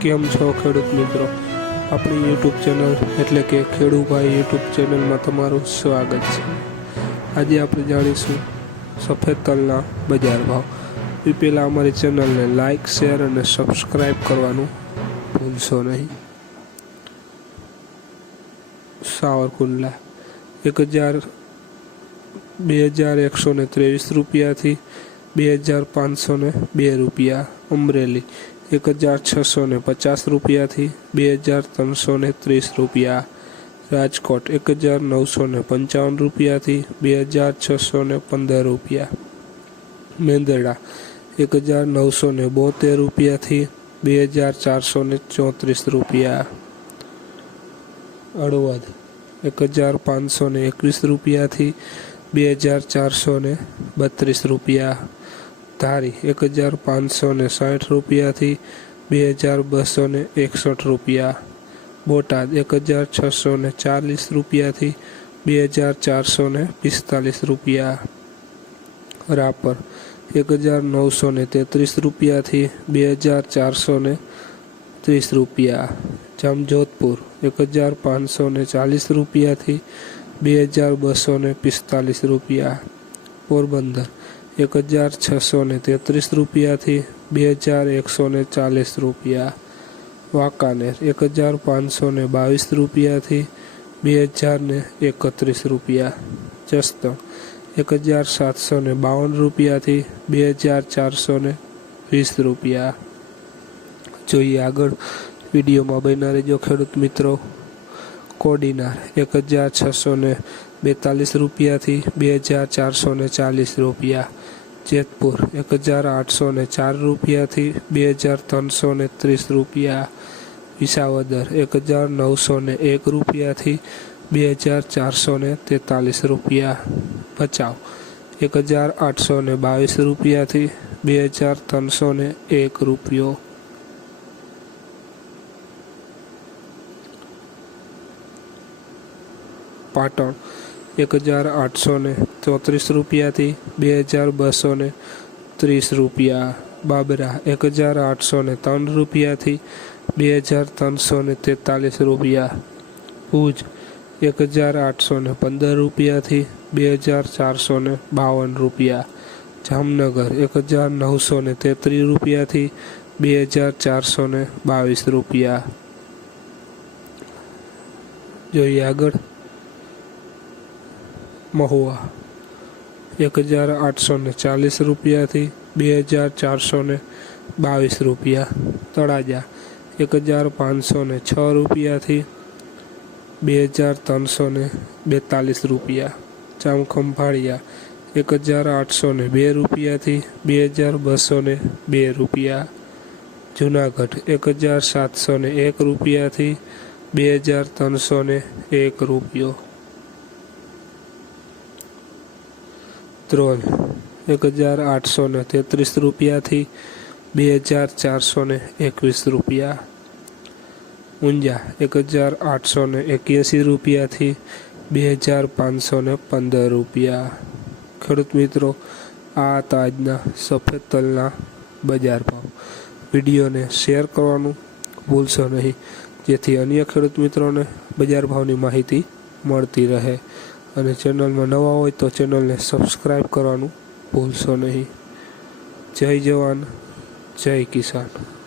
કેમ છો ખેડૂત મિત્રો? આપણી યુટ્યુબ ચેનલ એટલે કે ખેડૂભાઈ યુટ્યુબ ચેનલમાં તમારું સ્વાગત છે. આજે આપણે જાણીશું સફેદ તલના બજાર ભાવ. એ પહેલાં અમારી ચેનલને લાઇક શેર અને સબસ્ક્રાઈબ કરવાનું ભૂલશો નહીં. સાવરકુંડલા. એક હજાર બે હજાર એકસો ને ત્રેવીસ રૂપિયાથી બે હજાર પાંચસો ને બે રૂપિયા અમરેલી. એક હજાર છસો ને પચાસ રૂપિયાથી બે હજાર ત્રણસો ને ત્રીસ રૂપિયા રાજકોટ એક હજાર નવસો ને પંચાવન રૂપિયાથી બે હજાર છસો ને પંદર રૂપિયા મેંદરડા એક હજાર નવસો ને બોતેર રૂપિયાથી બે હજાર ચારસો ને ચોત્રીસ રૂપિયા હળવદ એક હજાર પાંચસો ને એકવીસ રૂપિયાથી બે હજાર ચારસો ને બત્રીસ રૂપિયા ધારી એક હજાર પાંચસો ને સાઠ રૂપિયાથી બે હજાર બસો ને એકસઠ રૂપિયા. બોટાદ એક હજાર છસો ને ચાલીસ રૂપિયાથી બે હજાર ચારસો ને પિસ્તાલીસ રૂપિયા. રાપર એક હજાર નવસો ને તેત્રીસ રૂપિયાથી બે હજાર ચારસો ને ત્રીસ રૂપિયા. જામજોધપુર એક હજાર પાંચસો ને ચાલીસ રૂપિયાથી બે હજાર બસો ને પિસ્તાલીસ રૂપિયા. પોરબંદર એક હજાર છસો ને તેત્રીસ રૂપિયાથી બે હજાર એકસો ને ચાલીસ રૂપિયા. વાંકાનેર, એક હજાર પાંચસો ને બાવીસ રૂપિયાથી બે હજાર ને એકત્રીસ રૂપિયા. જસદણ, એક હજાર સાતસો ને બાવન રૂપિયાથી બે હજાર ચારસો ને વીસ રૂપિયા. જોઈએ આગળ વિડીયોમાં બન્યા રહેજો ખેડૂત મિત્રો. કોડીનાર, એક હજાર છસો ને બેતાલીસ રૂપિયાથી બે હજાર ચારસો ને ચાલીસ રૂપિયા. જેતપુર એક હજાર આઠસો ને ચાર રૂપિયાથી બે હજાર ત્રણસો ને ત્રીસ રૂપિયા. વિસાવદર એક હજાર નવસો ને એક રૂપિયાથી બે હજાર ચારસો ને તેતાલીસ રૂપિયા. ભચાઉ એક હજાર આઠસો ને બાવીસ રૂપિયાથી બે હજાર ત્રણસો ને એક રૂપિયો. પાટણ એક હજાર આઠસો ને ચોત્રીસ રૂપિયાથી બે હજાર બસો ને ત્રીસ રૂપિયા. બાબરા એક હજાર આઠસો ને ત્રણ રૂપિયાથી બે હજાર ત્રણસો ને તેતાલીસ રૂપિયા. ભુજ એક હજાર આઠસો ને પંદર રૂપિયાથી બે હજાર ચારસો ને બાવન રૂપિયા. જામનગર એક હજાર નવસો ને તેત્રીસ રૂપિયાથી બે હજાર ચારસો ને બાવીસ રૂપિયા. જોઈએ આગળ. મહુવા. એક હજાર આઠસો ને ચાલીસ રૂપિયાથી બે હજાર ચારસો ને બાવીસ રૂપિયા. તળાજા. એક હજાર પાંચસો ને છ રૂપિયાથી બે હજાર ત્રણસો ને બેતાલીસ રૂપિયા. ચામખંભાળિયા. એક હજાર આઠસો ને બે રૂપિયાથી બે હજાર બસો ને બે રૂપિયા. જુનાગઢ. એક હજાર સાતસો ને એક રૂપિયાથી બે હજાર ત્રણસો ને એક રૂપિયો. ત્રોલ એક હજાર આઠસો ને તેત્રીસ રૂપિયાથી બે હજાર ચારસો ને એકવીસ રૂપિયા. ઊંઝા, એક હજાર આઠસો ને એક્યાસી રૂપિયાથી બે હજાર પાંચસો ને પંદર રૂપિયા. ખેડૂત મિત્રો, આ હતા આજના સફેદ તલના બજાર ભાવ. વિડીયોને શેર કરવાનું ભૂલશો નહીં, જેથી અન્ય ખેડૂત મિત્રોને બજાર ભાવની માહિતી મળતી રહે. અને ચેનલમાં નવા હોય તો ચેનલને સબસ્ક્રાઈબ કરવાનું ભૂલશો નહીં. જય જવાન જય કિસાન.